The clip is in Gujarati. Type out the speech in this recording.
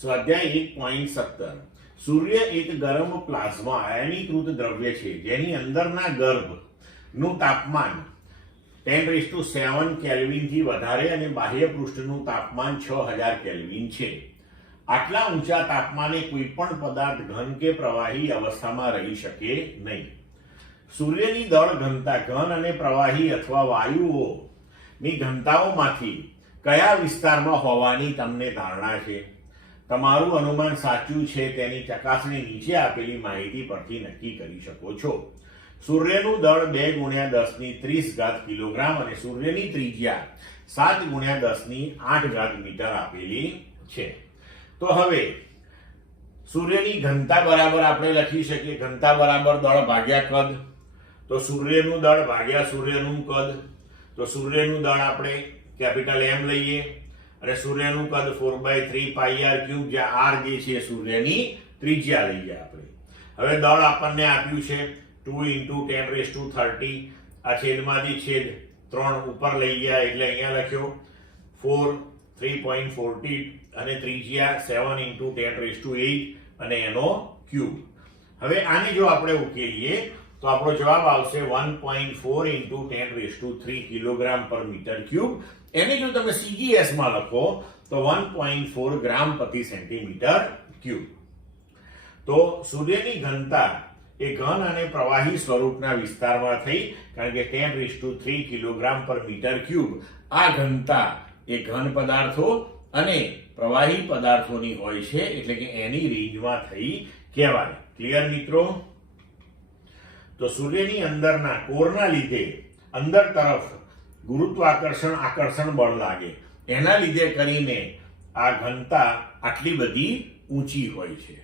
સ્વાધ્યાય 1.17 સૂર્ય એક ગરમ પ્લાઝમા આયનીકૃત દ્રવ્ય છે જેની અંદરના ગર્ભનું તાપમાન 10⁷ કેલ્વિનથી વધારે અને બાહ્ય પૃષ્ઠનું તાપમાન 6000 કેલ્વિન છે. આટલા ઊંચા તાપમાને કોઈ પણ પદાર્થ ઘન કે પ્રવાહી અવસ્થામાં રહી શકે નહીં. સૂર્યની દળ ઘનતા ઘન અને પ્રવાહી અથવા વાયુઓની ઘનતાઓમાંથી કયા વિસ્તારમાં હોવાની તમને ધારણા છે? તમારું અનુમાન સાચું છે તેની ચકાસણી નીચે આપેલી માહિતી પરથી નક્કી કરી શકો છો. સૂર્યનું દળ 2×10⁻³ કિલોગ્રામ અને સૂર્યની ત્રિજ્યા 7×10⁸ મીટર આપેલી છે. તો હવે સૂર્યની ઘનતા બરાબર આપણે લખી શકીએ, ઘનતા બરાબર દળ ભાગ્યા કદ. તો સૂર્યનું દળ ભાગ્યા સૂર્યનું કદ. તો સૂર્યનું દળ આપણે કેપિટલ M લઈએ અને સૂર્યનું કદ 4/3πr³ જ્યાં r જે છે સૂર્યની ત્રિજ્યા લઈએ આપણે. હવે દળ આપણને આપ્યું છે 2×10⁻30. આ છેદમાંથી છેદ 3 ઉપર લઈ ગયા એટલે અહીંયા લખ્યો 3.40 અને ત્રિજ્યા 7×10⁸ અને એનો ક્યુબ. હવે આને જો આપણે ઉકેલીએ તો આપણો જવાબ આવશે 1.4 × 10⁻³ કિલોગ્રામ/મીટર³. એને જો તમે CGS માં લખો તો 1.4 ગ્રામ પ્રતિ સેન્ટીમીટર³. તો સૂર્યની ઘનતા એ ઘન અને પ્રવાહી સ્વરૂપના વિસ્તારમાં થઈ, કારણ કે 10⁻³ કિલોગ્રામ/મીટર³. આ ઘનતા એ ઘન પદાર્થો અને પ્રવાહી પદાર્થોની હોય છે, એટલે કે એની રેન્જમાં થઈ કહેવાય. ક્લિયર મિત્રો? તો સૂર્યની અંદરના કોરના લીધે અંદર તરફ આકર્ષણ બળ લાગે, એના લીધે કરીને આ ઘનતા આટલી બધી ઊંચી હોય છે.